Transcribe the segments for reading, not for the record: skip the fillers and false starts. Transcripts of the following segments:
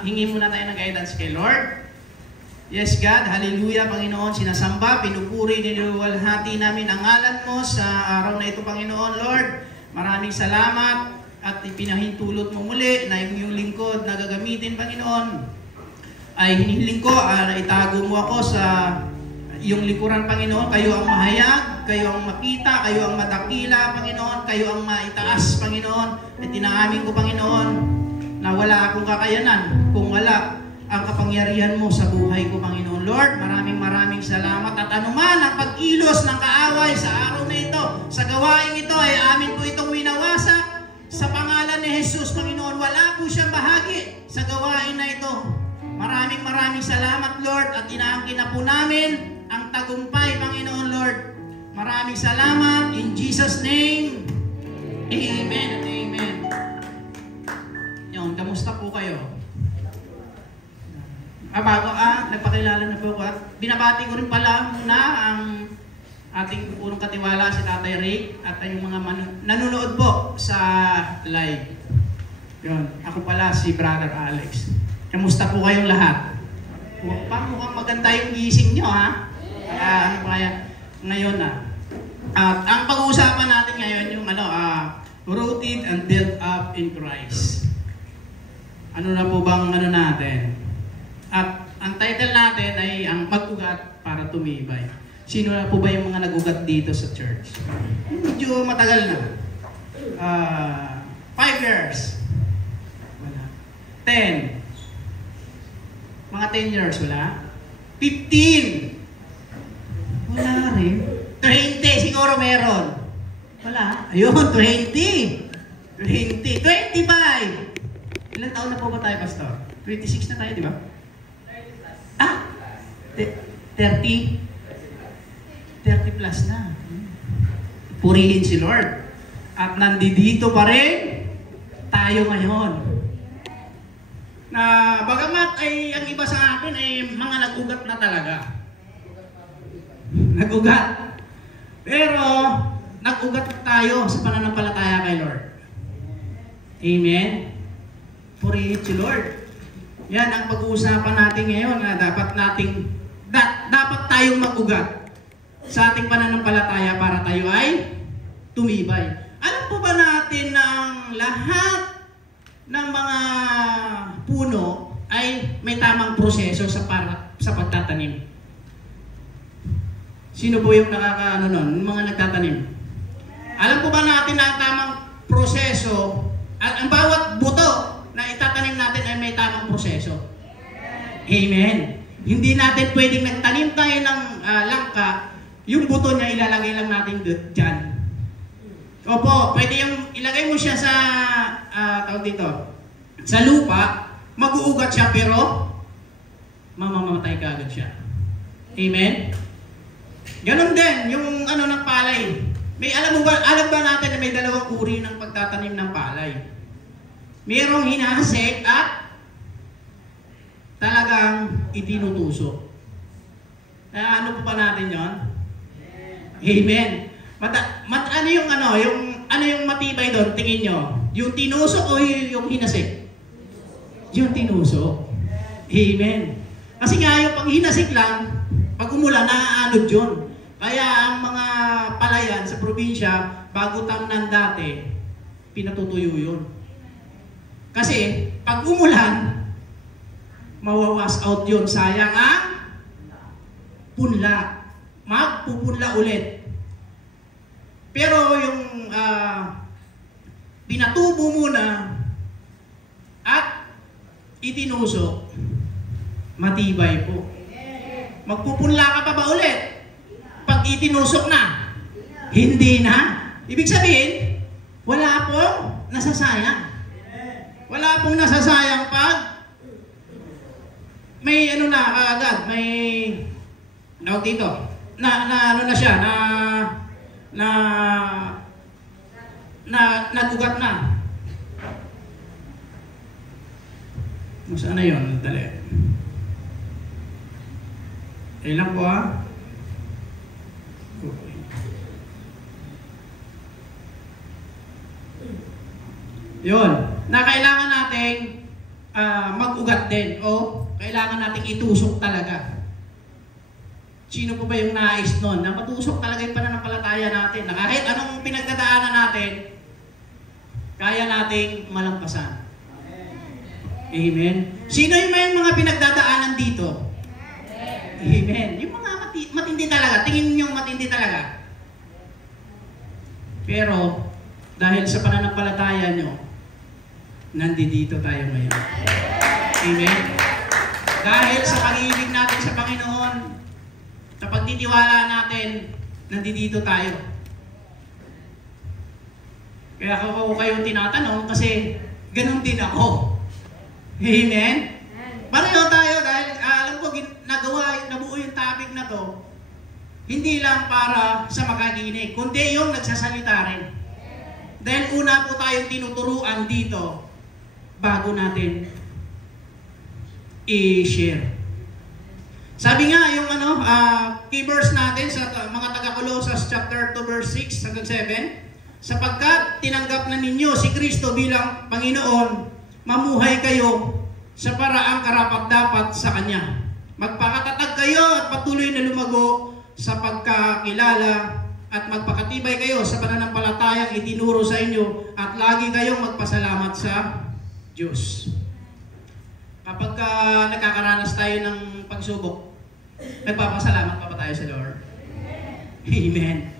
hingi muna tayo ng guidance kay Lord. Yes, God, hallelujah, Panginoon, sinasamba, pinupuri, niluwalhati namin ang ngalan mo sa araw na ito, Panginoon, Lord. Maraming salamat at ipinahintulot mo muli na yung lingkod na gagamitin, Panginoon. Ay hinihiling ko na itago mo ako sa iyong likuran, Panginoon. Kayo ang mahayag, kayo ang makita, kayo ang madakila, Panginoon. Kayo ang maitaas, Panginoon. At tinaamin ko, Panginoon, na wala akong kakayanan kung wala ang kapangyarihan mo sa buhay ko, Panginoon. Lord, maraming salamat. At anuman ang pagkilos ng kaaway sa araw na ito, sa gawain ito, ay amin po itong winawasak sa pangalan ni Jesus, Panginoon. Wala po siyang bahagi sa gawain na ito. Maraming salamat, Lord, at inaangkin na po namin ang tagumpay, Panginoon, Lord. Maraming salamat. In Jesus' name, amen and amen. Yun, kamusta po kayo? Nagpakilala na po ako. At binabati ko rin pala muna ang ating punong katiwala, si Tatay Rick, at yung mga nanonood po sa live. Yun, ako pala si Brother Alex. Kamusta po kayong lahat? Mukhang maganda yung gising nyo, ha? Ano kaya ngayon na? At ang pag-uusapan natin ngayon yung rooted and built up in Christ. Ano na po bang natin? At ang title natin ay ang pag-ugat para tumibay. Sino na po ba yung mga nag-ugat dito sa church? Medyo matagal na. 5 years. Wala. 10. Mga 10 years, wala? 15! Wala rin. 20, siguro meron. Wala. Ayun, 20! 25! Ilang taon na po ba tayo, Pastor? 26 na tayo, di ba? 30? 30 plus na. Purihin si Lord. At nandito pa rin tayo ngayon. Na bagamat ay ang iba sa atin ay mga nag-ugat na talaga. Nag-ugat. Pero nag-ugat tayo sa pananampalataya kay Lord. Amen. Purihin si Lord. Yan ang pag-uusapan natin ngayon na dapat tayong mag-ugat sa ating pananampalataya para tayo ay tumibay. Alam po ba natin na ang lahat ng mga puno ay may tamang proseso sa pagtatanim? Sino po yung mga nagtatanim? Alam po ba natin na ang tamang proseso at ang bawat buto na itatanim natin ay may tamang proseso? Amen. Hindi natin pwedeng nagtanim tayo ng langka, yung buto niya ilalagay lang natin dyan. Opo, pwede yung ilagay mo siya sa sa lupa, mag-uugat siya pero mamamatay ka agad siya. Amen? Ganon din yung ng palay. Alam ba natin na may dalawang uri ng pagtatanim ng palay? Mayroong hinahasik at talagang itinutusok. Ano po pa natin yon? Amen. Ano yung matibay doon? Tingin nyo? Yung tinusok o yung hinasik? Yung tinusok. Amen. Kasi nga yung pag hinasik lang, pag umulan, naaanod yun. Kaya ang mga palayan sa probinsya, bago tamnan dati, pinatutuyo yun. Kasi pag umulan, mawawas out yun. Sayang ang punla. Magpupunla ulit. Pero yung pinatubo muna at itinusok, matibay po. Magpupunla ka pa ba ulit? Pag itinusok na, hindi na. Ibig sabihin, wala pong nasasayang. Wala pong nasasayang pag may agad, may dito, nagugat na. Saan na yun? Dali. Ilan po ha? Yun. Na kailangan natin mag-ugat din o kailangan nating itusok talaga. Sino po ba yung nais nun? Na matusok talaga yung pananampalataya natin. Na kahit anong pinagdadaanan natin, kaya nating malampasan. Amen. Sino yung may mga pinagdadaanan dito? Amen. Yung mga matindi talaga. Tingin nyo matindi talaga. Pero, dahil sa pananampalataya nyo, nandito tayo ngayon. Amen. Dahil sa pag-ibig natin sa Panginoon, sa pagtitiwala natin, nandito tayo. Kaya ako kayong tinatanong kasi ganun din ako. Amen? Pareho tayo dahil alam ko nabuo yung topic na to hindi lang para sa makakinig, kundi yung nagsasalita rin. Dahil una po tayong tinuturuan dito bago natin i-share. Sabi nga yung key verse natin sa mga taga-Colossus chapter 2 verse 6 hanggang 7, sapagkat tinanggap na ninyo si Kristo bilang Panginoon, mamuhay kayo sa paraang karapat-dapat sa Kanya. Magpakatatag kayo at patuloy na lumago sa pagkakilala at magpakatibay kayo sa pananampalatayang itinuro sa inyo at lagi kayong magpasalamat sa Diyos. Kapag nakakaranas tayo ng pagsubok, nagpapasalamat pa ba tayo sa Lord? Amen.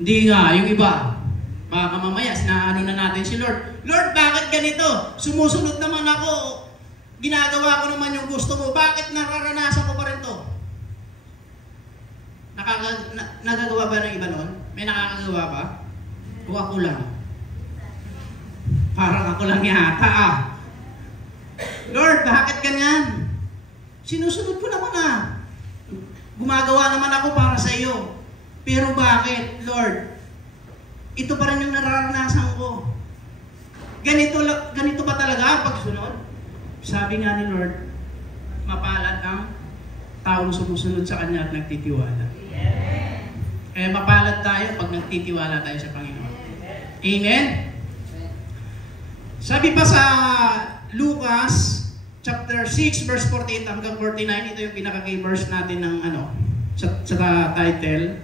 Hindi nga, yung iba, baka mamaya, na natin si Lord. Lord, bakit ganito? Sumusunod naman ako. Ginagawa ko naman yung gusto mo. Bakit nararanasan ko pa rin to? Nagagawa ba ng iba noon? May nakakagawa ba? O ako lang? Parang ako lang yata Lord, bakit ganyan? Sinusunod ko naman Gumagawa naman ako para sa iyo. Pero bakit, Lord? Ito pa rin yung nararanasan ko. Ganito ba talaga ang pagsunod? Sabi nga ni Lord, mapalad ang taong sumusunod sa Kanya at nagtitiwala. Kaya mapalad tayo pag nagtitiwala tayo sa Panginoon. Amen? Sabi pa sa Lucas chapter 6 verse 48 hanggang 49, ito yung pinaka-key verse natin ng sa title.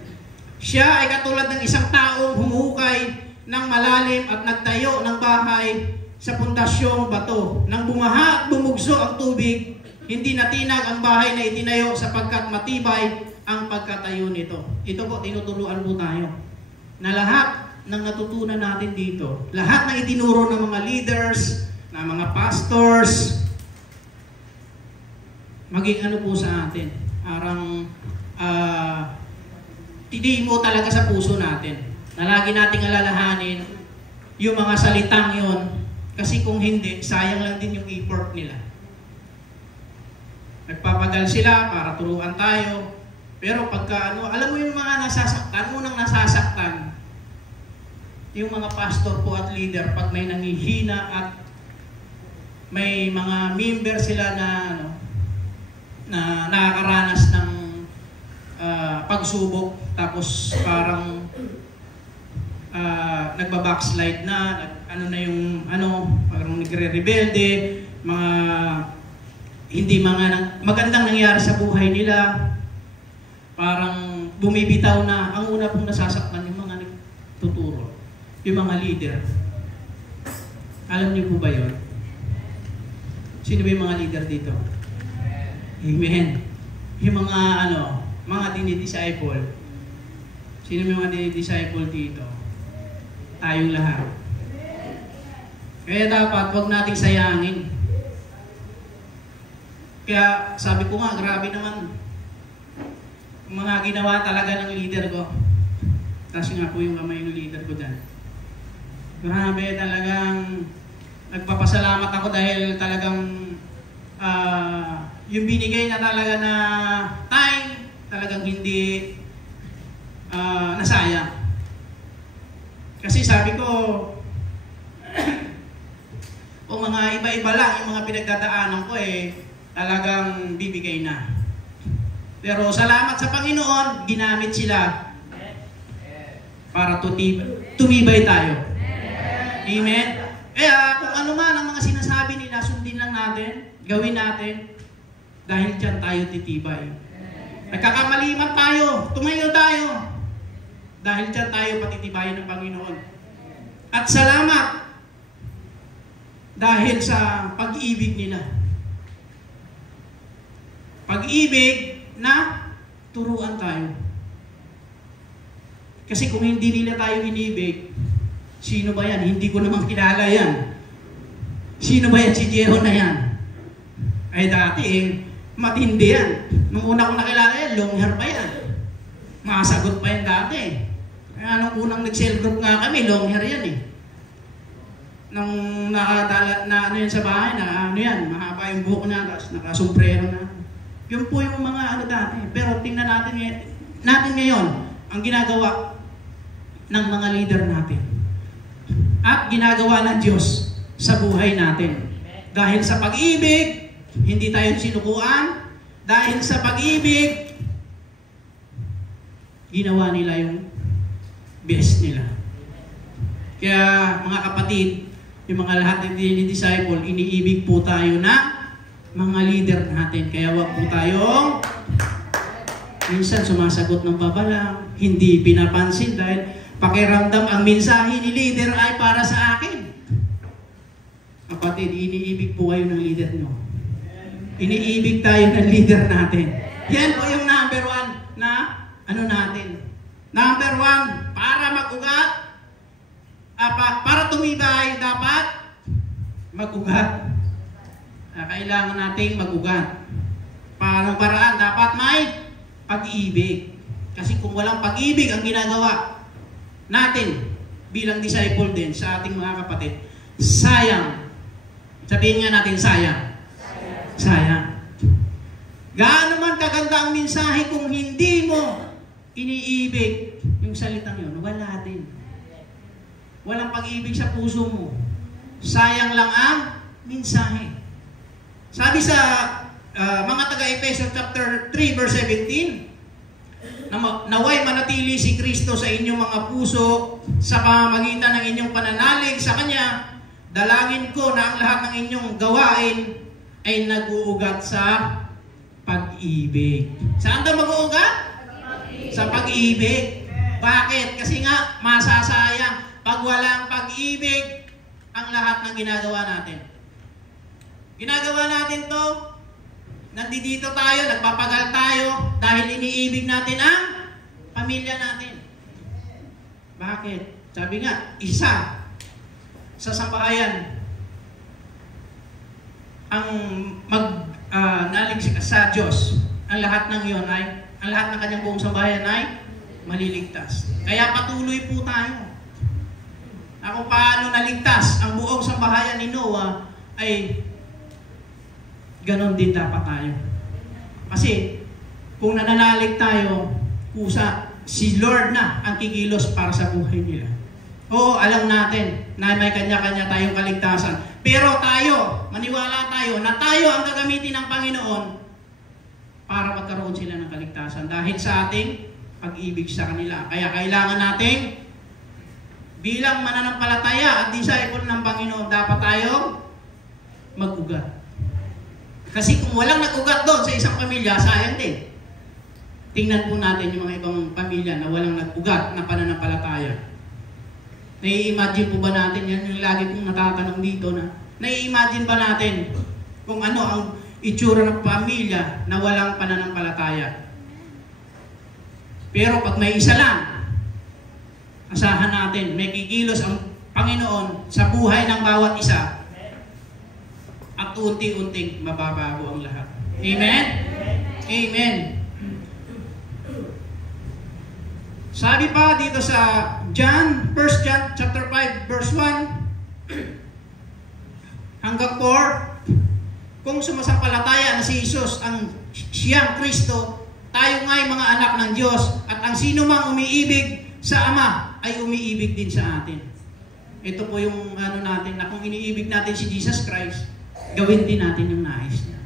Siya ay katulad ng isang taong humuhukay ng malalim at nagtayo ng bahay sa pundasyong bato. Nang bumaha at bumugso ang tubig, hindi natinag ang bahay na itinayo sapagkat matibay ang pagkatayo nito. Ito po, tinuturuan po tayo na lahat ng natutunan natin dito, lahat ng itinuro ng mga leaders, ng mga pastors, maging ano po sa atin, parang tidiin mo talaga sa puso natin na lagi nating alalahanin yung mga salitang yon, kasi kung hindi, sayang lang din yung effort nila. Nagpapagal sila para turuan tayo, pero pagka alam mo yung mga nasasaktan, unang nasasaktan yung mga pastor po at leader pag may nanghihina at may mga member sila na nakakaranas ng pagsubok, tapos parang nagba-backslide na, parang nagre-rebelde, mga hindi magandang nangyari sa buhay nila, parang bumibitaw na. Ang una pong nasasaktan yung mga nagtuturo, yung mga leader. Alam niyo po ba yun? Sino ba yung mga leader dito? Amen. Yung mga dinidisciple. Sino yung mga dinidisciple dito? Tayong lahat. Kaya dapat wag nating sayangin. Kaya sabi ko nga, grabe naman mga ginawa talaga ng leader ko. Kasi nga po yung kamay ng leader ko dyan. Grabe, talagang nagpapasalamat ako dahil talagang yung binigay na talaga na time, talagang hindi nasayang. Kasi sabi ko, o mga iba-iba lang yung mga pinagdadaanan ko talagang bibigay na. Pero salamat sa Panginoon, ginamit sila para tumibay tayo. Amen? Kaya kung ano man ang mga sinasabi nila, Manila, sundin lang natin, gawin natin, dahil dyan tayo titibay. Nagkakamali man tayo, tumayo tayo, dahil dyan tayo patitibayan ng Panginoon. At salamat, dahil sa pag-ibig nila. Pag-ibig na turuan tayo. Kasi kung hindi nila tayo inibig, sino ba yan? Hindi ko naman kilala yan. Sino ba yan? Si Jeho na yan. Ay dati matindi yan. Nung una kong nakilala yan, long hair pa yan. Masagot pa yan dati. Kaya nung unang nag-cell group nga kami, long hair yan eh. Nung nakadala na ano yan sa bahay, na ano yan, mahaba yung buhok niya, tapos nakasumprero na. Yun po yung mga ano dati. Pero tingnan natin ngayon, ang ginagawa ng mga leader natin. At ginagawa ng Diyos sa buhay natin. Dahil sa pag-ibig, hindi tayo sinukuan. Dahil sa pag-ibig, ginawa nila yung best nila. Kaya mga kapatid, yung mga lahat ng disciple, iniibig po tayo na mga leader natin. Kaya wag po tayong minsan sumasagot ng babala, hindi pinapansin dahil pakiramdam ang mensahe ni leader ay para sa akin. Kapatid, iniibig po kayo ng leader nyo. Iniibig tayo ng leader natin. Yan po yung number one na ano natin. Number one, para mag-ugat, para tumibay, dapat mag-ugat. Kailangan nating mag-ugat. Paano paraan? Dapat may pag-ibig. Kasi kung walang pag-ibig ang ginagawa natin bilang disciple din sa ating mga kapatid, sayang. Sabihin nga natin, sayang. Sayang. Gaano man kaganda ang mensahe kung hindi mo iniibig yung salitang yun, wala din. Walang pag-ibig sa puso mo. Sayang lang ang mensahe. Sabi sa mga taga-Efeso chapter 3 verse 17, naway manatili si Kristo sa inyong mga puso sa pamamagitan ng inyong pananalig sa Kanya. Dalangin ko na ang lahat ng inyong gawain ay nag-uugat sa pag-ibig. Saan daw mag-uugat? Sa pag-ibig. Bakit? Kasi nga, masasayang. Pag walang pag-ibig, ang lahat ng ginagawa natin. Ginagawa natin to, nandito tayo, nagpapagal tayo, dahil iniibig natin ang pamilya natin. Bakit? Sabi nga, isa sa sambahayan ang nalig sa Diyos. Ang lahat ng iyon ay, ang lahat ng kanyang buong sambahayan ay maliligtas. Kaya patuloy po tayo. Kung paano naligtas ang buong sambahayan ni Noah, ay ganon din dapat tayo. Kasi kung nananalig tayo, kusa, si Lord na ang kikilos para sa buhay nila. Oo, alam natin na may kanya-kanya tayong kaligtasan. Pero tayo, maniwala tayo na tayo ang gagamitin ng Panginoon para magkaroon sila ng kaligtasan dahil sa ating pag-ibig sa kanila. Kaya kailangan nating bilang mananampalataya at disciple ng Panginoon, dapat tayong mag-ugat. Kasi kung walang nag-ugat doon sa isang pamilya, sayang din. Tingnan po natin yung mga ibang pamilya na walang nag-ugat na pananampalataya. Nai-imagine po ba natin yan? Yung lagi kong natatanong dito na, nai-imagine ba natin kung ano ang itsura ng pamilya na walang pananampalataya? Pero pag may isa lang, asahan natin, may kikilos ang Panginoon sa buhay ng bawat isa at unti-unting mababago ang lahat. Amen? Amen. Sabi pa dito sa 1 John chapter 5 verse 1 hanggang 4, kung sumasampalataya na si Jesus ang siyang Kristo, tayo nga'y mga anak ng Diyos, at ang sino mang umiibig sa Ama ay umiibig din sa atin. Ito po yung ano natin, na kung iniibig natin si Jesus Christ, gawin din natin yung nais niya.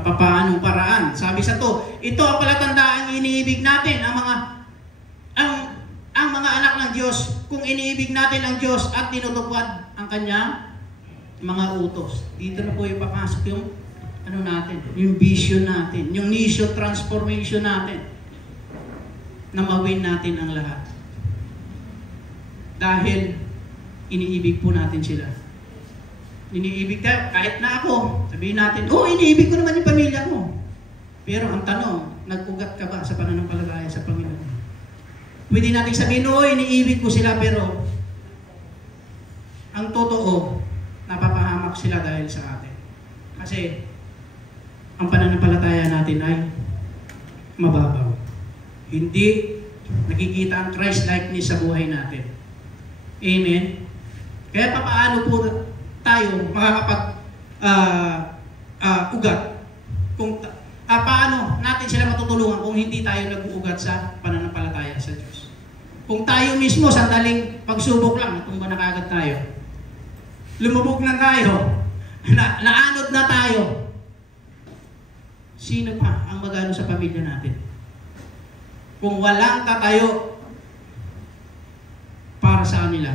Papaanong paraan? Sabi sa to, ito ang palatandaan iniibig natin ang mga anak ng Diyos, kung iniibig natin ang Diyos at tinutupad ang kanyang mga utos. Dito na po yung papasok yung ano natin, yung vision natin, yung mission transformation natin, na mawin natin ang lahat. Dahil iniibig po natin sila. Iniibig tayo, kahit na ako, sabihin natin, oh, iniibig ko naman yung pamilya ko. Pero ang tanong, nag-ugat ka ba sa pananampalataya sa Panginoon? Pwede natin sabihin, oh, iniibig ko sila, pero ang totoo, napapahamak sila dahil sa atin. Kasi, ang pananampalataya natin ay mababaw. Hindi nakikita ang Christ-likeness sa buhay natin. Amen? Kaya paano po tayo makakapag-ugat? Paano natin sila matutulungan kung hindi tayo nag-uugat sa pananampalataya sa Diyos? Kung tayo mismo, sandaling pagsubok lang, natumba na kagad tayo. Lumubog na tayo. Naanod na tayo. Sino pa ang magano sa pamilya natin? Kung walang tatayo para sa kanila,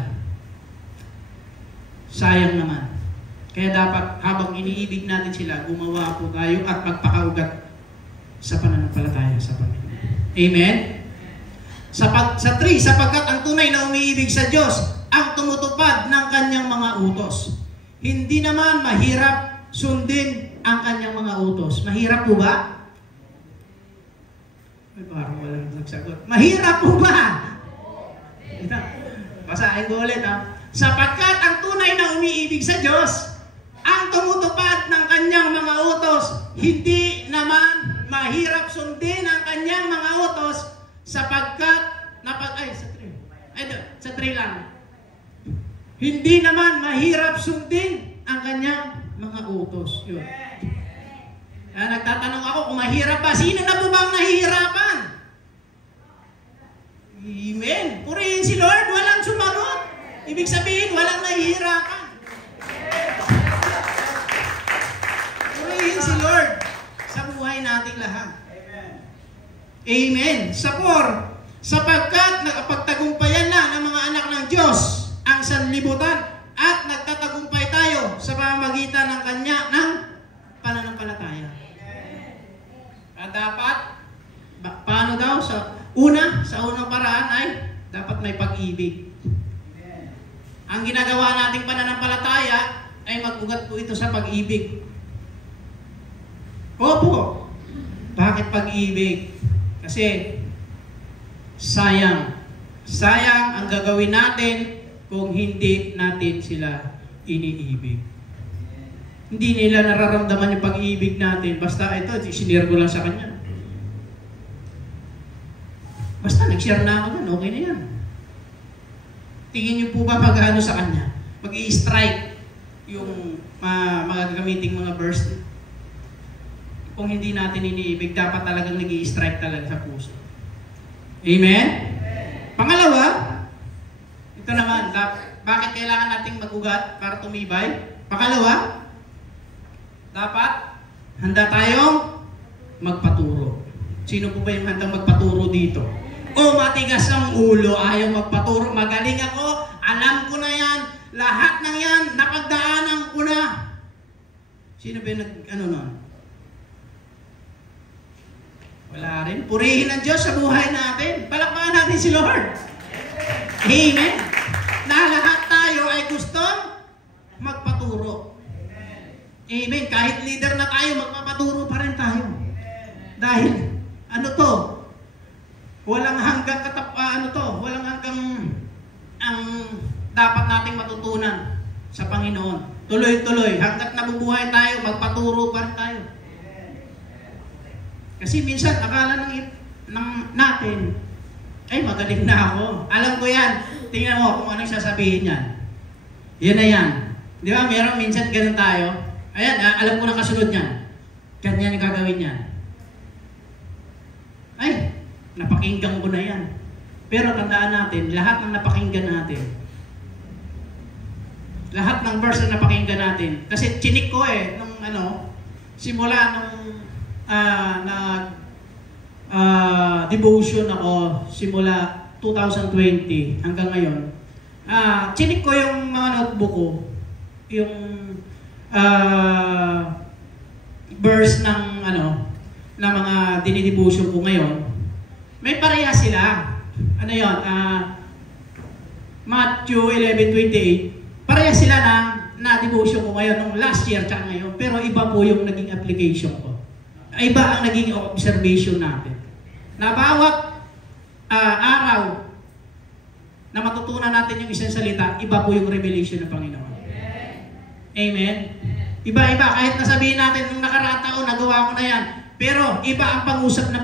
sayang naman. Kaya dapat habang iniibig natin sila, gumawa po tayo at magpakaugat sa pananampalataya sa Panginoon. Amen? Sa 3, sapagkat ang tunay na umiibig sa Diyos ang tumutupad ng kanyang mga utos. Hindi naman mahirap sundin ang kanyang mga utos. Mahirap po ba? Ay, parang walang nagsagot. Mahirap po ba? Basahin ko ulit, ha? Sapagkat ang tunay na umiibig sa Diyos ang tumutupad ng kanyang mga utos. Hindi naman mahirap sundin ang kanyang mga utos sapagkat sa 3 lang. Hindi naman mahirap sundin ang kanyang mga utos. Yun. Nagtatanong ako kung mahirap ba? Sino na po bang nahihirapan? Amen. Purihin si Lord, walang sumagot. Ibig sabihin, walang nahihirapan. Purihin si Lord sa buhay nating lahat. Amen. Sa 4, sapagkat nakapagtagumpayan na ng mga anak ng Diyos ang sanlibutan at nagtatagumpay tayo sa pamamagitan ng kanya ng pananampalataya. At dapat, paano daw? Sa unang paraan ay dapat may pag-ibig. Ang ginagawa nating pananampalataya ay mag-ugat po ito sa pag-ibig. Opo. Bakit pag-ibig? Kasi sayang ang gagawin natin kung hindi natin sila iniibig. Hindi nila nararamdaman yung pag-ibig natin. Basta ito, sinare ko lang sa kanya. Basta nag-share na ako nun, okay na yan. Tingin niyo po ba mag-ano sa kanya? Mag-i-strike yung mga gagamiting mga verse. Kung hindi natin iniibig, dapat talagang nag-i-strike talaga sa puso. Amen? Pangalawa, ito naman, bakit kailangan nating mag-ugat para tumibay? Pangalawa, dapat handa tayong magpaturo. Sino po ba yung handang magpaturo dito? O matigas ang ulo, ayaw magpaturo. Magaling ako, alam ko na yan, lahat ng yan, napagdaanan ko na. Sino ba yung nun? Wala rin. Purihin ang Diyos sa buhay natin. Palakpakan natin si Lord. Amen. Na lahat tayo ay gustong magpaturo. Amen. Kahit leader na tayo, magpapaturo pa rin tayo. Dahil, walang hanggang walang hanggang ang dapat nating matutunan sa Panginoon. Tuloy-tuloy, hanggat nabubuhay tayo, magpaturo pa rin tayo. Kasi minsan, akala natin, ay magaling na ako. Alam ko yan. Tingnan mo kung ano yung sasabihin yan. Yan na yan. Di ba, meron minsan ganun tayo. Ayan, alam ko na kasunod niyan. Ganyan yung gagawin niyan. Ay, napakinggan ko na yan. Pero tandaan natin, lahat ng napakinggan natin, lahat ng verse na napakinggan natin, kasi chinik ko simula nung devotion ako, simula 2020 hanggang ngayon, chinik ko yung mga notebook ko, yung verse ng na mga dinidibusyon ko ngayon, may pareha sila. Ano yun? Matthew 11:28. Pareha sila na devotion ko ngayon nung last year tsaka ngayon. Pero iba po yung naging application ko. Iba ang naging observation natin. Na bawat araw na matutunan natin yung isang salita, iba po yung revelation ng Panginoon. Amen? Iba-iba. Kahit nasabihin natin nung nakaraang taon, nagawa ko na yan. Pero iba ang pag-usap ng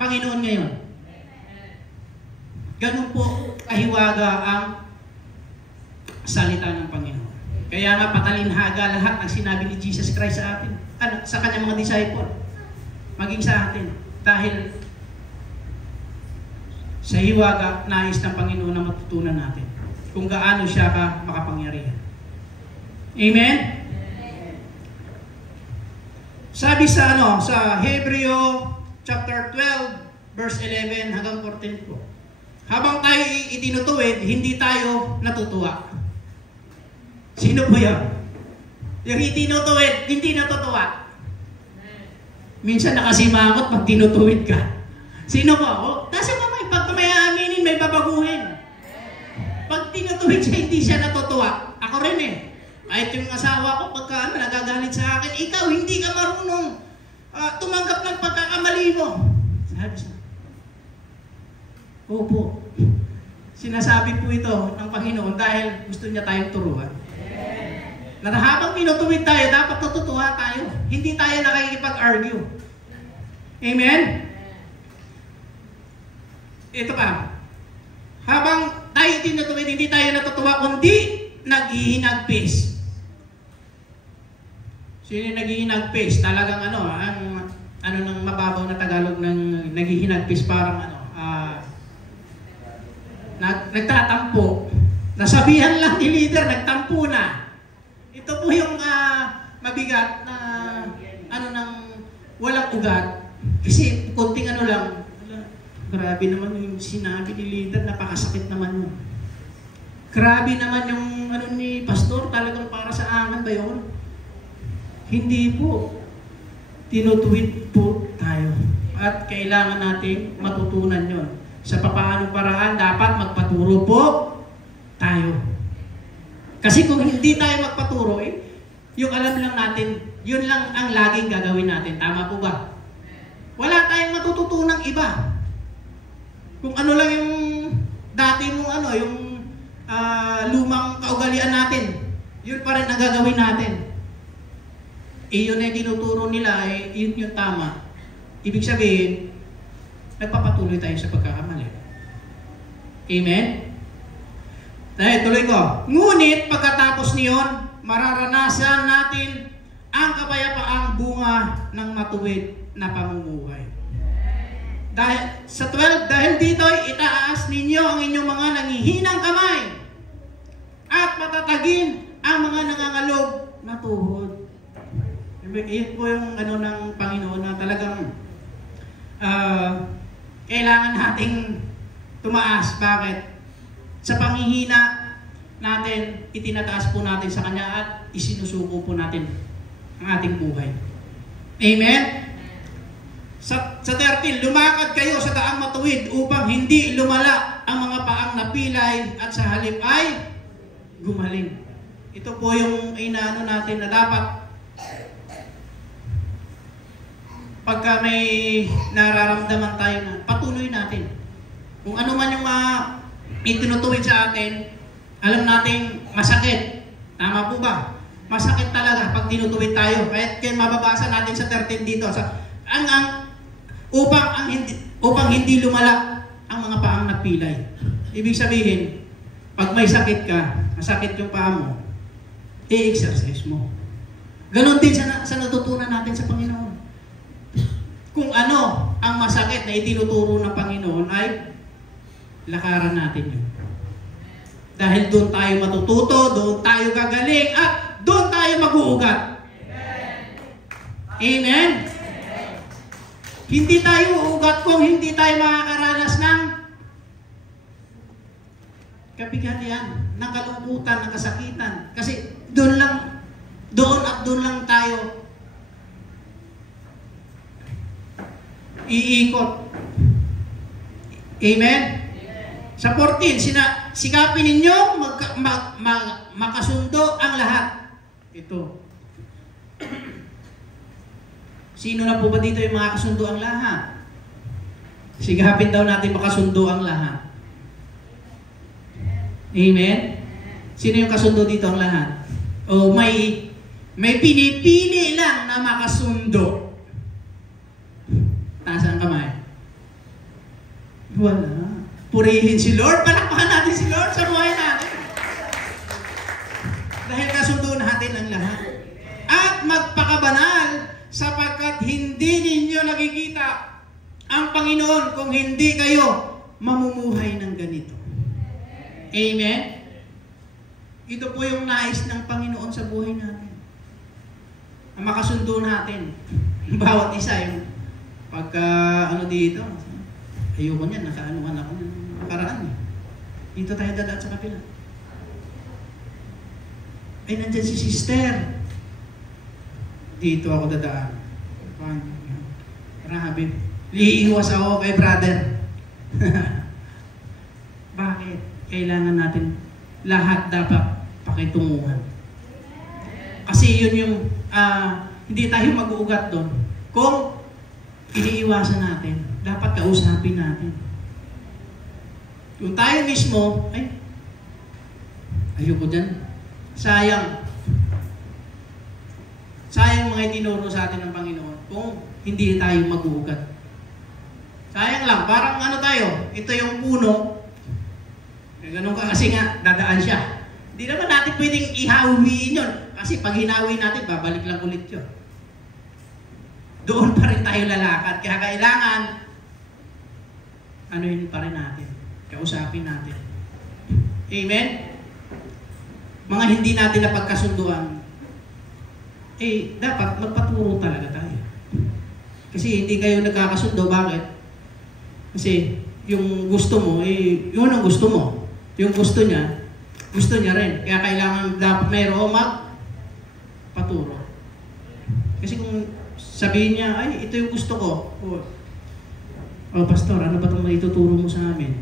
Panginoon ngayon. Ganun po kahiwaga ang salita ng Panginoon. Kaya nga patalinhaga lahat ng sinabi ni Jesus Christ sa atin, sa kanyang mga disciple, maging sa atin. Dahil sa hiwaga, nais ng Panginoon na matutunan natin kung gaano siya ka makapangyarihan. Amen? Sabi sa sa Hebreo chapter 12 verse 11 hanggang 14 po. Habang tayo itinutuwid, hindi tayo natutuwa. Sino po yan? Yung itinutuwid, hindi natutuwa. Minsan nakasimangot pag tinutuwid ka. Sino po? Kasi pag may aaminin, may babaguhin. Pag tinutuwid siya, hindi siya natutuwa. Ako rin eh. Kahit yung asawa ko, pagka nagagalit sa akin, ikaw hindi ka marunong tumanggap ng pagkakamali mo. Sabi siya, opo. Sinasabi po ito ng Panginoon dahil gusto niya tayong turuan. Na habang tinutuwid tayo, dapat natutuwa tayo. Hindi tayo nakikipag-argue. Amen? Ito pa. Habang tayo tinutuwid, hindi tayo natutuwa, kundi naghihinagpis. Sino yung naghihinagpis? Talagang ang ng mababaw na Tagalog ng naghihinagpis, parang nagtatampo. Nasabihan lang ni leader, nagtampo na. Ito po yung mabigat na ng walang ugat. Kasi konting lang, grabe naman yung sinabi ni leader, napakasakit naman yun. Grabe naman yung ni pastor, talagang para sa akin ba yun? Hindi po. Tinutuwid po tayo. At kailangan natin matutunan yon. Sa papaanong paraan, dapat magpaturo po tayo. Kasi kung hindi tayo magpaturo, yung alam lang natin, yun lang ang laging gagawin natin. Tama po ba? Wala tayong matututunang iba. Kung ano lang yung dati mong yung lumang kaugalian natin, yun pa rin ang gagawin natin. Yun ay tinuturo nila, yun yung tama. Ibig sabihin, nagpapatuloy tayo sa pagkakamali. Amen? Dahil tuloy ko. Ngunit pagkatapos niyon, mararanasan natin ang kapayapaang bunga ng matuwid na pamumuhay. Dahil sa 12, dahil dito itaas ninyo ang inyong mga nangihinang kamay at matatagin ang mga nangangalog na tuhod. Iyon po yung ng Panginoon na talagang kailangan nating tumaas. Bakit? Sa panghihina natin, itinataas po natin sa Kanya at isinusuko po natin ang ating buhay. Amen? Sa 13, lumakad kayo sa daang matuwid upang hindi lumala ang mga paang napilay at sa halip ay gumaling. Ito po yung inaano natin na dapat pagka may nararamdaman tayo na patuloy natin. Kung ano man yung itinutuwid sa atin, alam nating masakit. Tama po ba? Masakit talaga pag tinutuwid tayo. Kahit mababasa natin sa 13 dito. Upang hindi lumala ang mga paang napilay. Ibig sabihin, pag may sakit ka, masakit yung paa mo, i-exercise mo. Ganon din sa natutunan natin sa Panginoon. Kung ano ang masakit na itinuturo ng Panginoon ay lakaran natin yun. Dahil doon tayo matututo, doon tayo gagaling, at doon tayo mag-uugat. Amen? Hindi tayo uugat kung hindi tayo makakaranas ng kabigatian, ng kalungkutan, ng kasakitan. Kasi doon lang Doon at doon lang tayo iikot. Amen? Sa 14, sikapin ninyo makasundo ang lahat. Ito. Sino na po ba dito yung makakasundo ang lahat? Sikapin daw natin makasundo ang lahat. Amen? Sino yung kasundo dito ang lahat? O may pinipili lang na makasundo. Taas ang kamay. Wala. Purihin si Lord. Palakpakan natin si Lord sa buhay natin. Dahil kasundo natin ang lahat. At magpakabanal sapagkat hindi ninyo nakikita ang Panginoon kung hindi kayo mamumuhay ng ganito. Amen? Ito po yung nais ng Panginoon sa buhay natin. Ang makasundo natin. Bawat isa yung pagka dito, ayoko niyan, nakaanuhan ako ng nakaraan. Dito tayo dadaan sa kapila. Ay, nandyan si sister. Dito ako dadaan. Grabe. Iiwas ako kay brother. Bakit? Kailangan natin lahat dapat pakitunguhan. Kasi yun yung hindi tayo mag-uugat doon. Kung iniiwasan natin, dapat kausapin natin. Kung tayo mismo, ayoko dyan. Sayang mga itinuro sa atin ng Panginoon kung hindi tayo mag-uugat. Sayang lang, parang tayo, ito yung puno, ganun ka kasi nga, dadaan siya. Hindi naman natin pwedeng ihawiin yun, kasi pag hinawi natin, babalik lang ulit yun. Doon pa rin tayo lalakad, kaya kailangan, yun pa rin natin, kausapin natin. Amen? Mga hindi natin napagkasunduan, dapat magpaturo talaga tayo. Kasi hindi kayo nagkakasundo. Bakit? Kasi yung gusto mo, yun ang gusto mo. Yung gusto niya rin. Kaya kailangan dapat mayroong magpaturo. Kasi kung sabihin niya, ito yung gusto ko. Pastor, ano ba itong ituturo mo sa amin?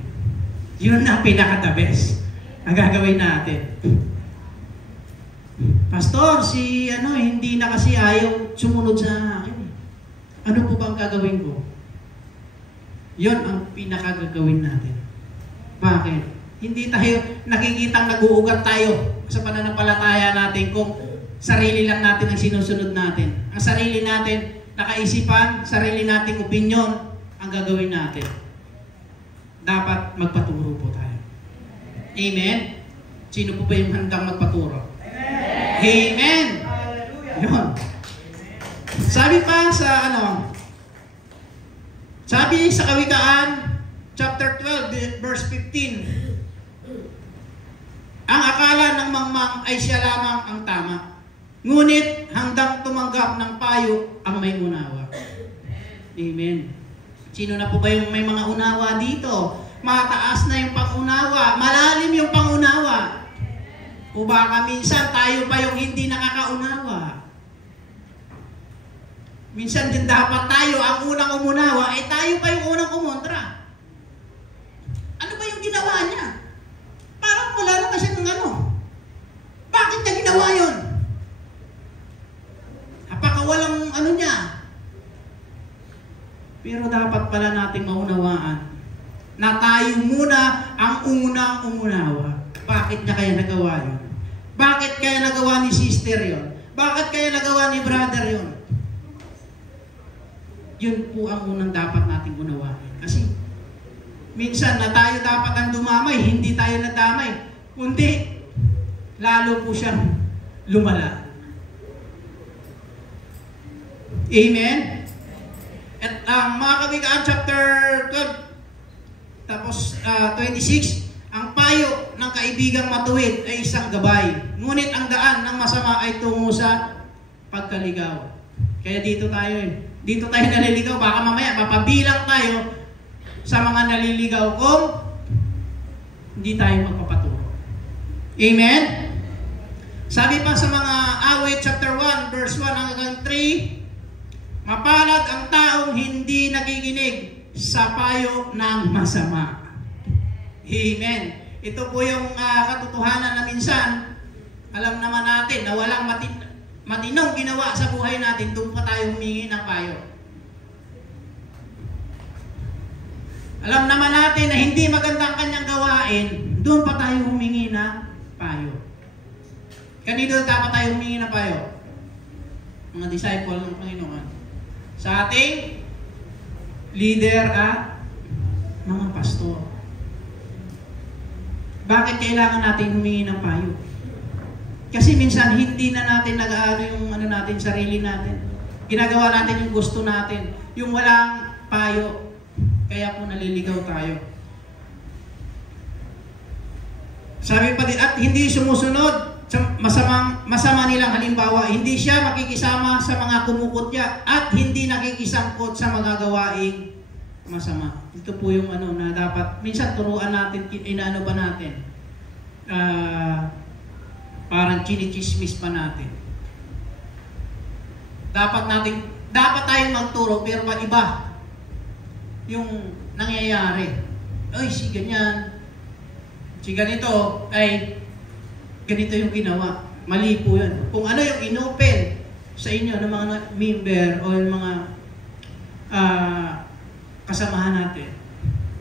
Yun na pinaka-the best ang gagawin natin. Pastor, hindi na kasi ayaw sumunod sa akin. Ano po ba ang gagawin ko? Yon ang pinakagagawin natin. Bakit? Hindi tayo nakikitang nag-uugat tayo sa pananampalataya natin kung sarili lang natin ang sinusunod natin. Ang sarili natin, nakaisipan, sarili nating opinion ang gagawin natin. Dapat magpaturo po tayo. Amen? Sino po ba yung handang magpaturo? Amen! Yun. Sabi pa sa sabi sa Kawikaan, chapter 12, verse 15, ang akala ng mangmang ay siya lamang ang tama. Ngunit handang tumanggap ng payo ang may unawa. Amen. Sino na po ba yung may mga unawa dito? Mataas na yung pangunawa, malalim yung pangunawa. O baka minsan tayo pa yung hindi nakakaunawa. Minsan din dapat tayo ang unang umunawa, tayo pa yung unang kumontra. Ano ba yung ginawa niya? Parang wala naman siya ng Bakit niya ginawa yun? Napakawalang niya. Pero dapat pala nating maunawaan na tayo muna ang unang umunawa. Bakit niya kaya nagawa yun? Bakit kaya nagawa ni sister yun? Bakit kaya nagawa ni brother yun? Yun po ang unang dapat nating unawain. Kasi minsan na tayo dapat ang dumamay, hindi tayo nadamay. Kundi, lalo po siyang lumala. Amen? At mga Kawikaan, chapter 12, tapos 26, ang payo ng kaibigang matuwid ay isang gabay. Ngunit ang daan ng masama ay tungo sa pagkaligaw. Kaya dito tayo naliligaw. Baka mamaya mapabilang tayo sa mga naliligaw kung hindi tayo magpapaturo. Amen? Sabi pa sa mga Awit chapter 1, verse 1 hanggang 3, mapalad ang taong hindi nakikinig sa payo ng masama. Amen. Ito po yung katotohanan na minsan, alam naman natin na walang matinong ginawa sa buhay natin, doon pa tayo humingi ng payo. Alam naman natin na hindi magandang kanyang gawain, doon pa tayo humingi ng payo. Kanino dapat tayo humingi ng payo? Mga disciple ng Panginoon. Sa ating leader at mga pastor. Bakit kailangan natin humingi ng payo? Kasi minsan hindi na natin nag-aano yung natin, sarili natin. Ginagawa natin yung gusto natin, yung walang payo. Kaya po naliligaw tayo. Sabi pa din, at hindi sumusunod sa masama nilang halimbawa, hindi siya makikisama sa mga kumukutya at hindi nakikisangkot sa mga gawaing masama. Ito po yung na dapat, minsan turuan natin, inaano pa natin, parang chinichismis pa natin. Dapat tayong magturo, pero iba yung nangyayari. Ay, si ganyan, si ganito, ay ganito yung ginawa. Mali po yun. Kung ano yung inopen sa inyo ng mga member o yung mga kasamahan natin,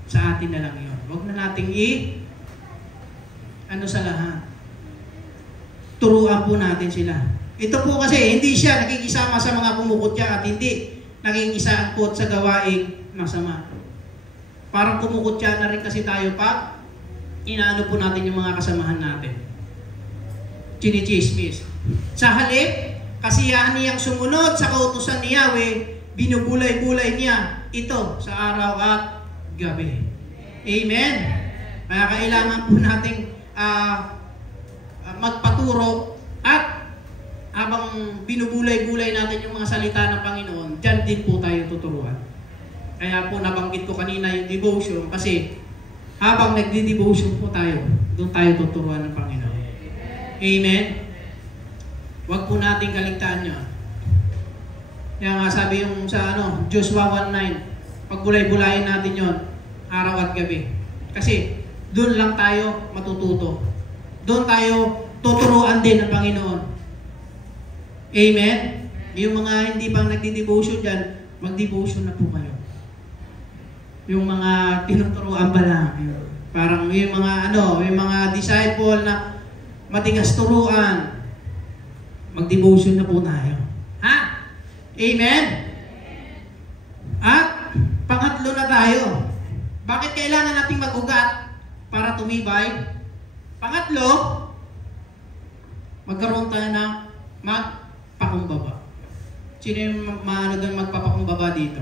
sa atin na lang yun. Huwag na nating sa lahat. Turuan po natin sila. Ito po kasi, hindi siya nakikisama sa mga kumukutya at hindi nakikisangkot sa gawaing masama. Parang kumukutya na rin kasi tayo pag inaano po natin yung mga kasamahan natin. Chinichismis. Sa halip, kasiyahan niyang sumunod sa kautusan ni Yahweh, binubulay-bulay niya ito sa araw at gabi. Amen? Kaya kailangan po nating magpaturo at habang binubulay-bulay natin yung mga salita ng Panginoon, dyan din po tayo tuturuan. Kaya po nabanggit ko kanina yung devotion kasi habang nagdi-devotion po tayo, doon tayo tuturuan ng Panginoon. Amen? Huwag po nating kaligtaan nyo. Kaya nga sabi yung sa Joshua 1:9, pagbulay-bulayin natin yon araw at gabi. Kasi doon lang tayo matututo. Doon tayo tuturuan din ng Panginoon. Amen? Yung mga hindi pang nagdi-devotion dyan, mag-devotion na po kayo. Yung mga tinuturuan ba lang. Parang yung mga disciple na matigas turuan, mag-devotion na po tayo. Ha? Amen? At pangatlo na tayo. Bakit kailangan nating mag-ugat para tumibay? Pangatlo, magkaroon tayo ng magpakumbaba. Sino yung magpapakumbaba dito?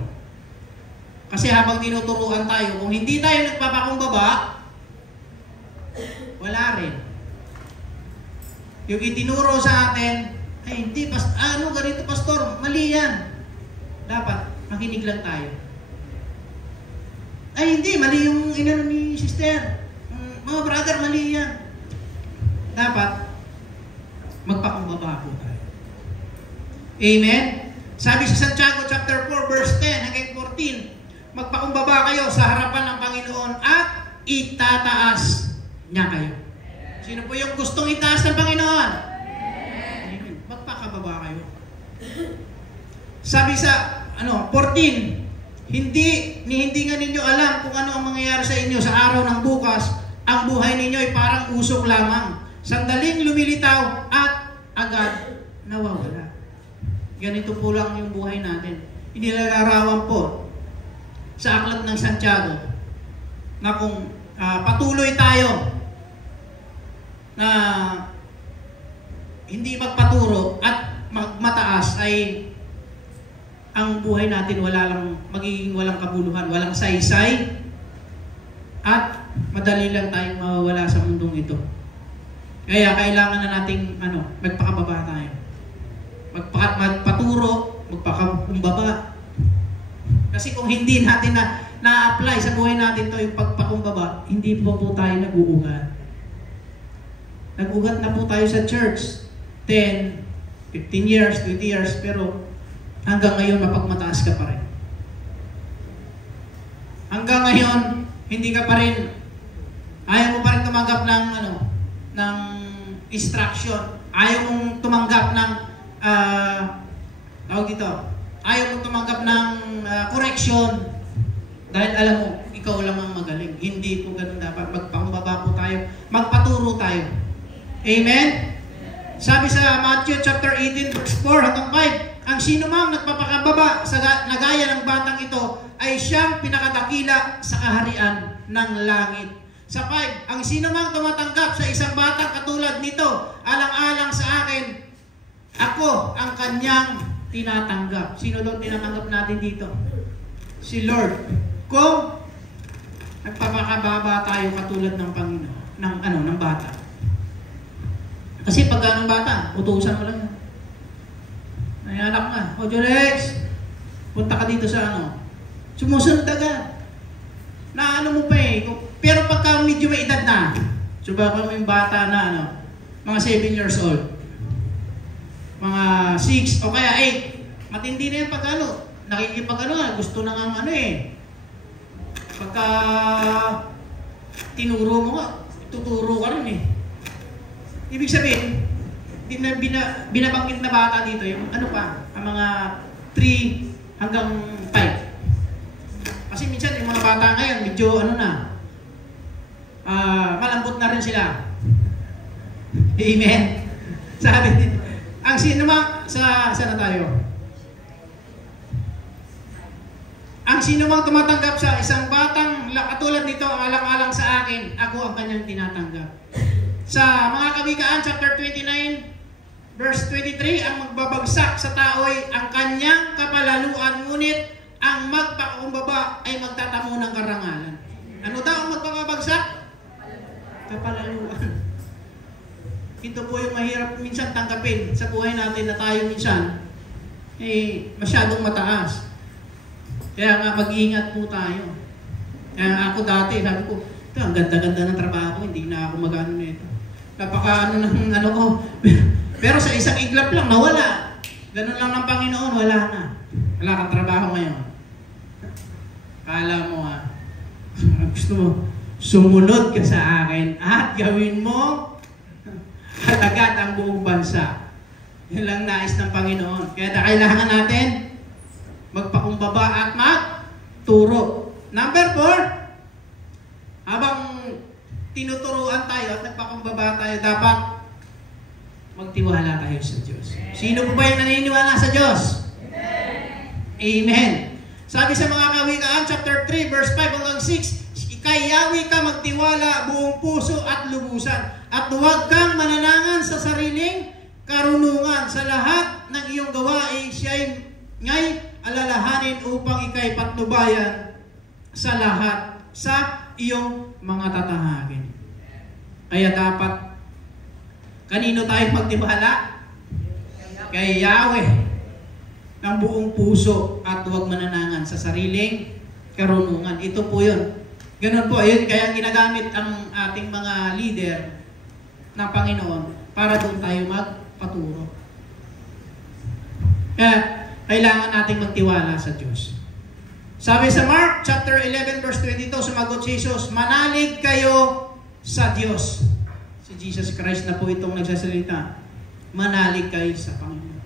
Kasi habang tinuturuan tayo, kung hindi tayo nagpapakumbaba, wala rin. Yung itinuro sa atin, ay hindi, ganito pastor, mali yan. Dapat, makinig lang tayo. Ay hindi, mali yung inano ni sister. Mga brother, mali yan. Dapat, magpakumbaba po tayo. Amen? Sabi sa Santiago chapter 4, verse 10 hanggang 14, magpakumbaba kayo sa harapan ng Panginoon at itataas niya kayo. Sino po yung gustong itaas ng Panginoon? Amen. Magpakababa kayo. Sabi sa 14, hindi nga ninyo alam kung ano ang mangyayari sa inyo sa araw ng bukas. Ang buhay ninyo ay parang usok lamang. Sandaling lumilitaw at agad nawawala. Ganito po lang yung buhay natin. Inilalarawan po sa aklat ng Santiago na kung patuloy tayo na hindi magpaturo at mataas ay ang buhay natin magiging walang kabuluhan, walang saysay at madali lang tayong mawawala sa mundong ito. Kaya kailangan na nating magpakababa tayo. Magpaturo, magpakumbaba. Kasi kung hindi natin na-apply sa buhay natin to yung pagpakumbaba, hindi po tayo nag-uugat. Nag-ugat na po tayo sa church. 10, 15 years, 20 years, pero hanggang ngayon mapagmataas ka pa rin. Hanggang ngayon, hindi ka pa rin, ayaw mo pa rin tumanggap ng, ng instruction. Ayaw mong tumanggap ng, tawag dito, ayaw mong tumanggap ng correction. Dahil alam mo, ikaw lang ang magaling. Hindi po ganun dapat. Magpakumbaba po tayo. Magpaturo tayo. Amen? Sabi sa Matthew chapter 18 verse 4 hanggang 5, ang sino mang nagpapakababa sa nagaya ng batang ito ay siyang pinakadakila sa kaharian ng langit. Sa 5, ang sino mang tumatanggap sa isang batang katulad nito, alang-alang sa akin, ako ang kanyang tinatanggap. Sino daw tinatanggap natin dito? Si Lord. Kung nagpapakababa tayo katulad ng Panginoon, ng bata. Kasi pag anong bata, utusan mo lang yan. May anak nga, o Jolex, punta ka dito sa sumusunod agad. Na mo pa eh. Pero pagka medyo may edad na, subukan mo yung bata na mga 7 years old, mga 6 o kaya 8, matindi na yan pag nakikipag gusto na nga pagka tinuro mo nga, tuturo ka rin eh. Ibig sabihin, binabanggit na bata dito, yung ang mga 3 hanggang 5. Kasi minsan yung mga bata ngayon, medyo malambot na rin sila. Amen. Sabi dito, ang sino mang, sana tayo? Ang sino mang tumatanggap sa isang batang katulad nito, alang-alang sa akin, ako ang kanyang tinatanggap. Sa mga Kawikaan, chapter 29, verse 23, ang magbabagsak sa tao ay ang kanyang kapalaluan, ngunit ang magpakumbaba ay magtatamo ng karangalan. Ano daw ang magpapabagsak? Kapalaluan. Ito po yung mahirap minsan tanggapin sa buhay natin na tayo minsan masyadong mataas. Kaya nga mag-iingat po tayo. Kaya ako dati, sabi ko, ang ganda-ganda ng trabaho, hindi na ako mag-ano nito. Napaka ng ko. Pero sa isang iglap lang, nawala. Ganun lang ng Panginoon, wala na. Wala kang trabaho ngayon. Kala mo gusto mo, sumunod ka sa akin at gawin mo agad ang buong bansa. Yan lang nais ng Panginoon. Kaya kailangan natin magpakumbaba at magturo. Number 4, habang tinuturuan tayo at nagpakumbaba tayo, dapat magtiwala tayo sa Diyos. Sino po ba yung naniniwala sa Diyos? Amen. Sabi sa mga Kawikaan, chapter 3, verse 5 hanggang 6, kay Yahweh ka magtiwala buong puso at lubusan, at huwag kang mananangan sa sariling karunungan. Sa lahat ng iyong gawain, siya'y ngay alalahanin upang ikay patnubayan sa lahat sa iyong mga tatahagin. Kaya dapat, kanino tayo magtiwala? Kay Yahweh ng buong puso at huwag mananangan sa sariling karunungan. Ito po yun. Ganun po, ayun, kaya ginagamit ang ating mga leader ng Panginoon para doon tayo magpaturo. Kaya, kailangan nating magtiwala sa Diyos. Sabi sa Mark chapter 11 verse 22, sumagot si Jesus, manalig kayo sa Diyos. Si Jesus Christ na po itong nagsasalita. Manalig kayo sa Panginoon.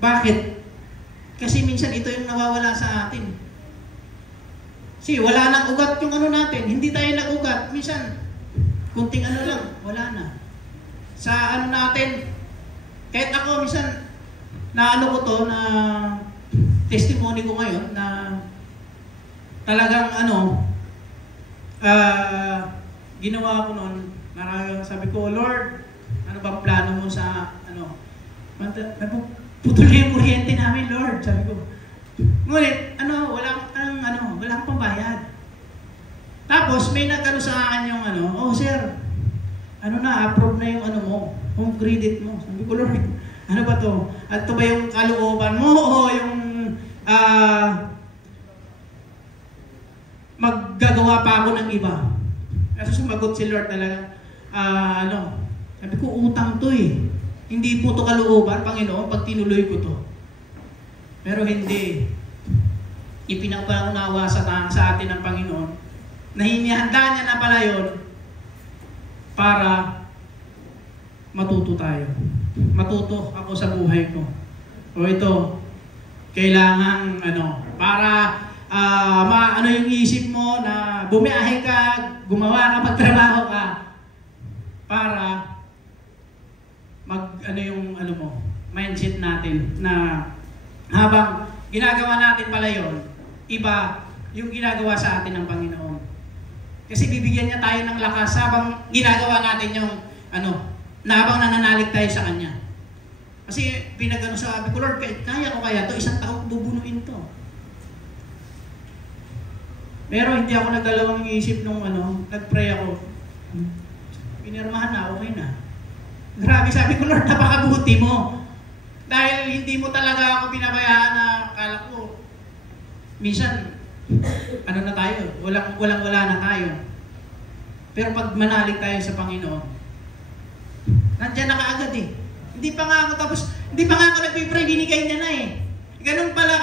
Bakit? Kasi minsan ito yung nawawala sa atin. Kasi wala nang ugat yung natin. Hindi tayo nag-ugat. Minsan, kunting lang, wala na. Sa natin, kahit ako minsan, na ko to, na testimony ko ngayon, na talagang ginawa ko noon, sabi ko, Lord, ano bang plano mo sa, putol na yung kuryente namin, Lord, sabi ko. Ngunit, walang pambayad. Tapos, may nagano sa akin yung oh sir, approve na yung home credit mo. Sabi ko, Lord, ano ba to? At ito ba yung kalooban mo o yung maggagawa pa ako ng iba? Kasi sumagot si Lord talaga, sabi ko, utang to eh. Hindi po ito kalooban, Panginoon, pag tinuloy ko to. Pero hindi. Ipinagpangunawa sa atin ng Panginoon na hinihanda niya na pala yun para matuto tayo. Matuto ako sa buhay ko. O ito, kailangan para ano yung isip mo na bumiyahe ka, gumawa ka, magtrabaho ka para mindset natin na habang ginagawa natin pala yun, iba yung ginagawa sa atin ng Panginoon. Kasi bibigyan niya tayo ng lakas habang ginagawa natin yung na habang nananalig tayo sa Kanya. Kasi sabi ko, Lord, kaya ko kaya to, 1 taon bubunuin to. Pero hindi ako nagdalawang isip nung nag-pray ako. Pinirmahan na, okay na. Grabe, sabi ko, Lord, napakabuti mo. Dahil hindi mo talaga ako pinabayaan na akala ko, minsan, na tayo, wala na tayo. Pero pag manalig tayo sa Panginoon, nandiyan na kaagad eh. Hindi pa nga ako nagpipray, binigay niya na eh. Ganun pala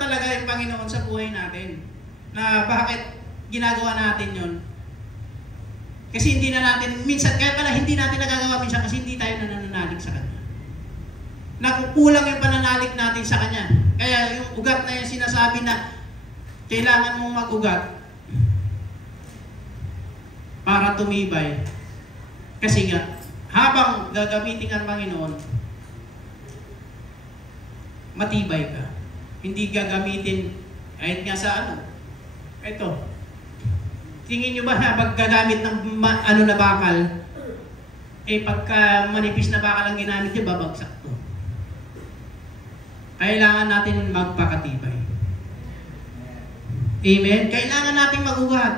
talaga yung Panginoon sa buhay natin. Na bakit ginagawa natin yun? Kasi hindi na natin, kaya pala hindi natin nagagawa minsan kasi hindi tayo nananalig sa Kanya. Nakukulang yung pananalig natin sa Kanya. Kaya yung ugat na yung sinasabi na kailangan mong mag-ugat para tumibay. Kasi nga, habang gagamitin ang Panginoon, matibay ka. Hindi gagamitin, kahit nga sa ito. Tingin nyo ba na pag gagamit ng na bakal, pagka manipis na bakal ang ginamit nyo, babagsak to. Kailangan natin magpakatibay. Amen? Kailangan natin mag-ugat.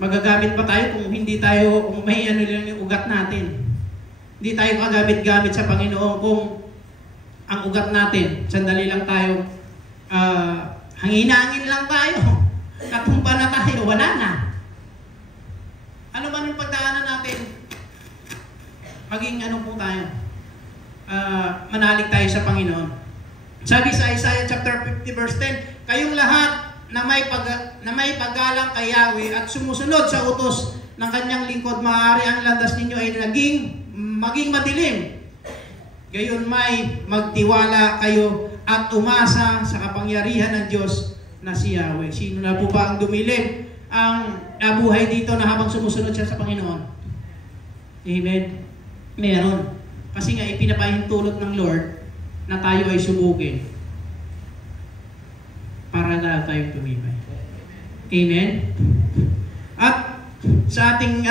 Magagamit pa tayo kung may lang yung ugat natin. Hindi tayo kagamit-gamit sa Panginoon kung ang ugat natin, sandali lang tayo, hanginangin lang tayo, natumba na tayo, wala na. Ano man yung pagdaanan natin, maging po tayo, manalig tayo sa Panginoon. Sabi sa Isaiah chapter 50 verse 10, kayong lahat na may paggalang kay Yahweh at sumusunod sa utos ng Kanyang lingkod, maaari ang landas ninyo ay maging madilim. Gayon may magtiwala kayo at umasa sa kapangyarihan ng Diyos na si Yahweh. Sino na po ba ang dumilim ang buhay dito na habang sumusunod siya sa Panginoon? Amen? Meron. Kasi nga ipinapahintulot ng Lord na tayo ay subukin para na tayo tumibay. Amen? At sa ating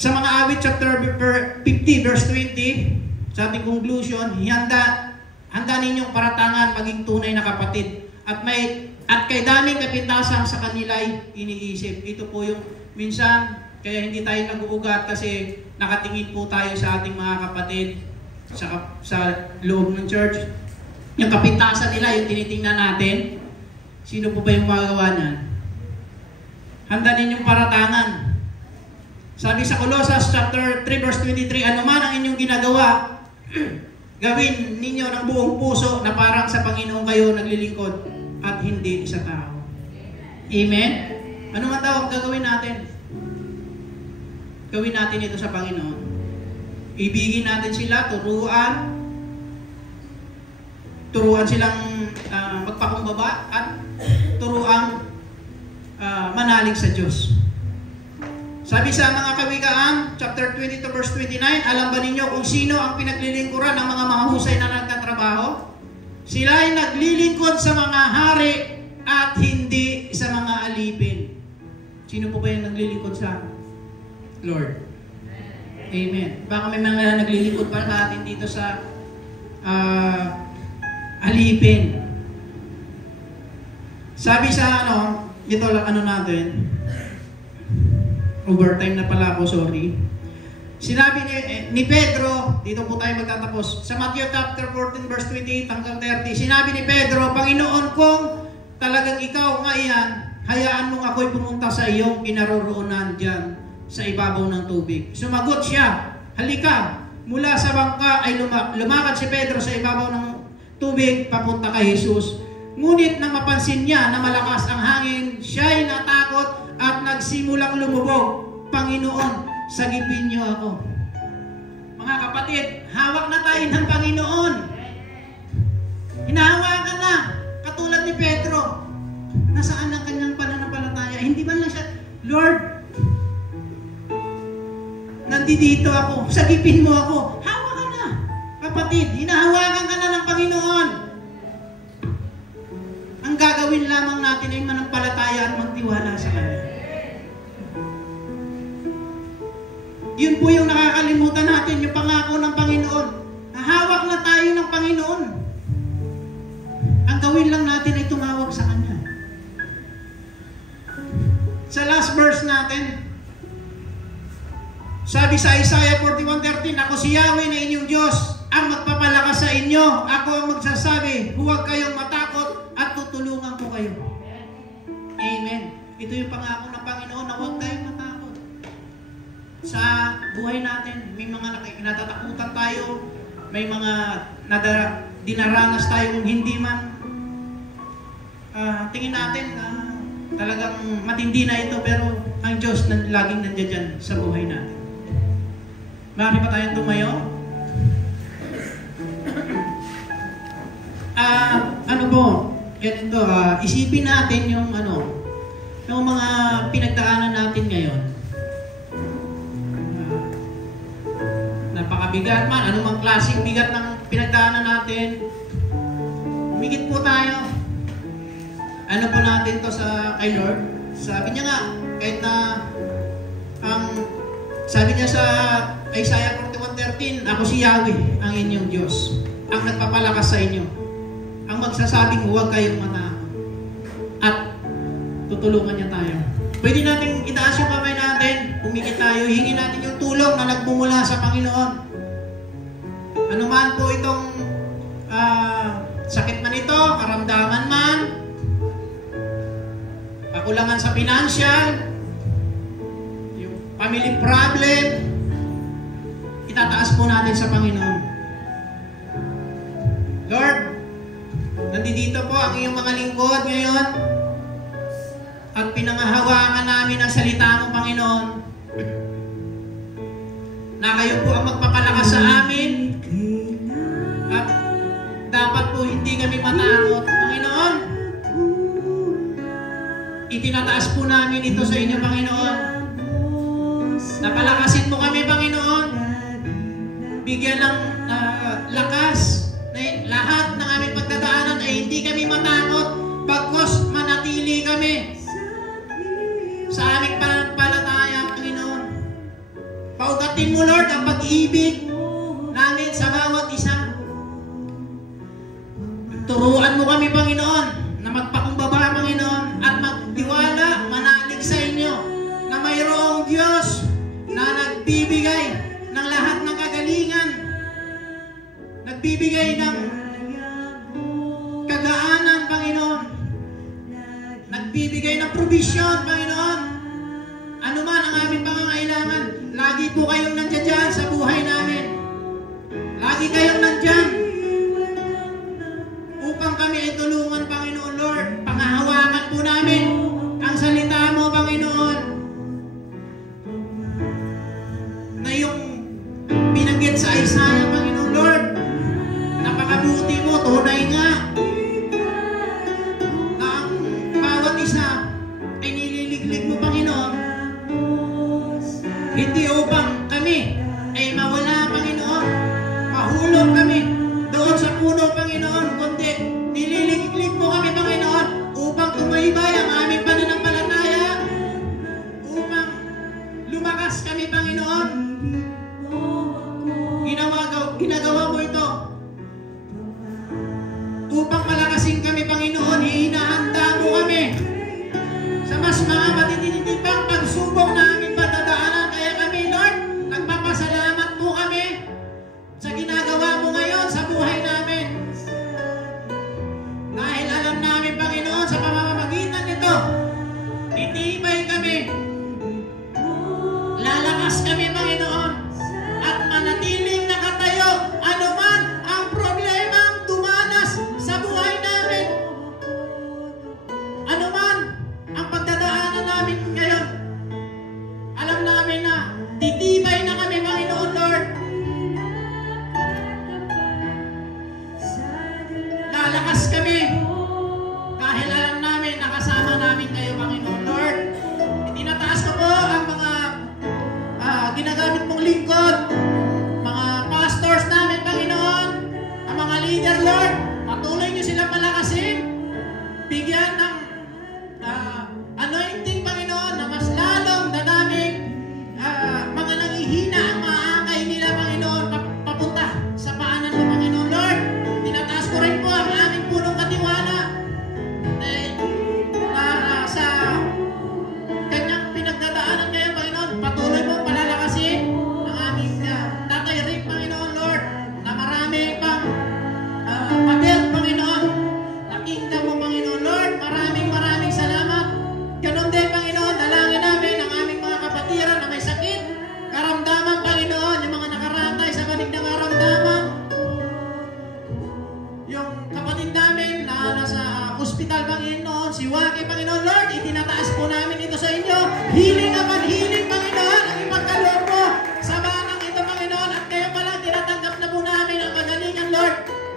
sa mga awit chapter 50 verse 20, sa ating conclusion, handa ninyong paratangan maging tunay na kapatid at kay daming kapintasan sa kanila'y iniisip. Ito po yung minsan kaya hindi tayo nag-uugat kasi nakatingin po tayo sa ating mga kapatid sa loob ng church. Yung kapintasan nila, yung tinitingnan natin, sino po ba yung magawa niyan? Handa ninyong paratangan. Sabi sa Colossus chapter 3 verse 23, ano man ang inyong ginagawa, gawin ninyo ng buong puso na parang sa Panginoon kayo naglilingkod at hindi sa tao. Amen? Ano man daw ang gagawin natin? Gawin natin ito sa Panginoon. Ibigin natin sila, turuan silang magpakumbaba at turuan manalig sa Diyos. Sabi sa mga Kawikaan, chapter 22 verse 29, alam ba ninyo kung sino ang pinaglilingkuran ng mga mahusay na nagtatrabaho? Sila ay naglilingkod sa mga hari at hindi sa mga alipin. Sino po ba yung naglilingkod sa Lord? Amen. Baka may mga naglilingkod para sa atin dito sa alipin. Sabi sa ito natin, overtime na pala ako, sorry. Sinabi ni Pedro, dito po tayo magtatapos, sa Matthew chapter 14 verse 28 hanggang 30, sinabi ni Pedro, Panginoon, kung talagang ikaw nga iyan, hayaan mong ako'y pumunta sa iyong kinaroroonan diyan sa ibabaw ng tubig. Sumagot siya, halika, mula sa bangka ay lumakad si Pedro sa ibabaw ng tubig papunta kay Jesus. Ngunit nang mapansin niya na malakas ang hangin, siya'y natakot at nagsimulang lumubog. Panginoon, sagipin niyo ako. Mga kapatid, hawak na tayo ng Panginoon. Hinahawakan na, katulad ni Pedro. Nasaan ang kanyang pananampalataya? Hindi ba lang siya, Lord, nandito ako, sagipin mo ako. Hawakan na, kapatid, hinahawakan ka na ng Panginoon. Ang gagawin lamang natin ay manampalataya at magtiwala sa Kanya. Yun po yung nakakalimutan natin, yung pangako ng Panginoon. Nahawak na tayo ng Panginoon. Ang gawin lang natin ay tumawag sa Kanya. Sa last verse natin, sabi sa Isaiah 41:13, ako si Yahweh na inyong Diyos, ang magpapalakas sa inyo. Ako ang magsasabi, huwag kayong matakot at tutulungan ko kayo. Amen. Ito yung pangako ng Panginoon na huwag tayong matakot. Sa buhay natin, may mga natatakutan tayo, may mga dinaranas tayong hindi man tingin natin talagang matindi na ito, pero ang Diyos laging nandiyan dyan sa buhay natin. Maaari pa tayong tumayo? Ano po? Ganito, isipin natin yung yung mga pinagdaanan natin ngayon. Napakabigat man, anumang klaseng bigat ng pinagdaanan natin, humigit po tayo. Ano po natin to kay Lord? Sabi niya nga, kahit na sabi niya sa Isaiah 41:13, ako si Yahweh, ang inyong Diyos, ang nagpapalakas sa inyo, ang magsasabing huwag kayong matakot, at tutulungan niya tayo. Pwede natin itaas yung kamay natin, humigit tayo, hingin natin yung tulong na nagmumula sa Panginoon. Ano man po itong sakit man ito, karamdaman man, kakulangan sa financial, yung family problem, itataas po natin sa Panginoon. Lord, nandito po ang iyong mga lingkod ngayon at pinangahawakan namin ang salita mo, Panginoon, na kayo po ang magpapalakas sa amin at dapat po hindi kami matakot. Panginoon, itinataas po namin ito sa inyo, Panginoon. Napalakasin mo kami, Panginoon. Bigyan ng lakas na lahat ng aming pagdadaanan ay hindi kami matakot, bagkus manatili kami sa aming pananampalataya, Panginoon. Paugatin mo, Lord, ang pag-ibig namin sa bawat isa. Turuan mo kami, Panginoon, na magpakumbaba, Panginoon, at magtiwala, manalig sa inyo, na mayroong Diyos na nagbibigay ng lahat ng kagalingan, nagbibigay ng kagaanan, Panginoon, nagbibigay ng provision, Panginoon. Ano man ang aming pangangailangan, lagi po kayong nandiyan dyan sa buhay namin. Lagi kayong nandiyan upang kami ay tulungan, Panginoon, Lord. Pangahawakan po namin ang salita mo, Panginoon, na yung binanggit sa Isaiah, Panginoon, Lord. Napakabuti mo, tunay nga na ang bawat isa ay nililiglig mo, Panginoon, hindi upang kami ay mawala, Panginoon, mahulog kami doon sa puno, Panginoon, kundi nililiglig mo kami, Panginoon, upang tumaybay ang aming pananampalataya, upang lumakas kami, Panginoon. Ginagawa mo ito upang palakasin kami, Panginoon. Hinahanda mo kami sa mas mga matitinding pagsubok na aming patadaanan. Kaya kami, Lord, nagpapasalamat po kami sa ginagawa mo ngayon sa buhay namin. Dahil alam namin, Panginoon, sa pamamagitan nito, titibay kami Lumalakas kami dahil alam namin nakasama namin kayo, Panginoon Lord. Itinataas ko po ang mga ginagamit mong lingkod, mga pastors namin, Panginoon, ang mga leader, Lord. Patuloy niyo silang palakasin, bigyan ng anointing, Panginoon, na mas lalong dadaming mga nanghihina ang maakay nila, Panginoon, papunta sa paanan mo, Panginoon Lord. Tinataas ko rin po ang aming punong katiwala sa kanyang pinagdadaanan ngayon, Panginoon. Patuloy mo palalakasin ang aming Tatay Rick, Panginoon Lord, na marami pang pabuild, Panginoon, na kingdom mo, Panginoon Lord. Maraming salamat. Ganon din, Panginoon, dalangin namin ang aming mga kapatiran na may sakit, karamdaman, Panginoon, yung mga nakaratay sa banig ng karamdaman, yung kapatid namin na nasa hospital, Panginoon, si Waki, Panginoon Lord, itinataas po namin ito sa inyo. Healing upon healing, Panginoon, ang ipagkaloob mo sa batang ito, Panginoon, at kayo pala tinatanggap na po namin ang kagalingan, Lord,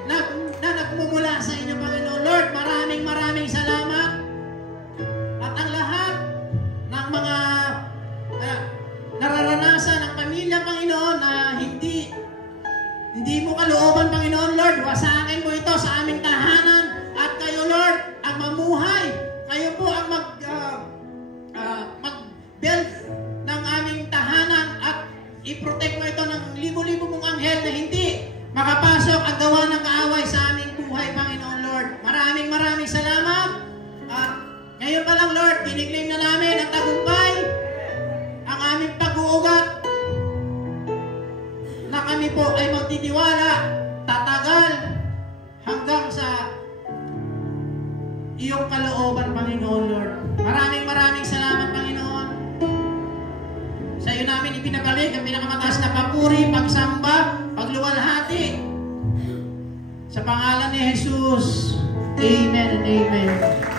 na nagmumula sa inyo, Panginoon Lord. Maraming salamat. At ang lahat ng mga nararanasan ng pamilya, Panginoon, na hindi mo kalooban, Panginoon Lord, wasakin mo ito sa aming tahanan. At kayo, Lord, ang mamuhay. Kayo po ang mag-build ng aming tahanan at i-protect mo ito ng libo-libo mong anghel na hindi makapasok ang gawa ng kaaway sa aming buhay, Panginoon Lord. Maraming salamat. At ngayon pa lang, Lord, kiniklaim na namin ang tagumpay, ang aming pag-uugat, na kami po ay magtitiwala, tatagal, hanggang sa iyong kalooban, Panginoon Lord. Maraming salamat, Panginoon. Sa iyo namin ipinabalik ang pinakamataas na papuri, pagsamba, pagluwalhati. Sa pangalan ni Jesus. Amen and amen.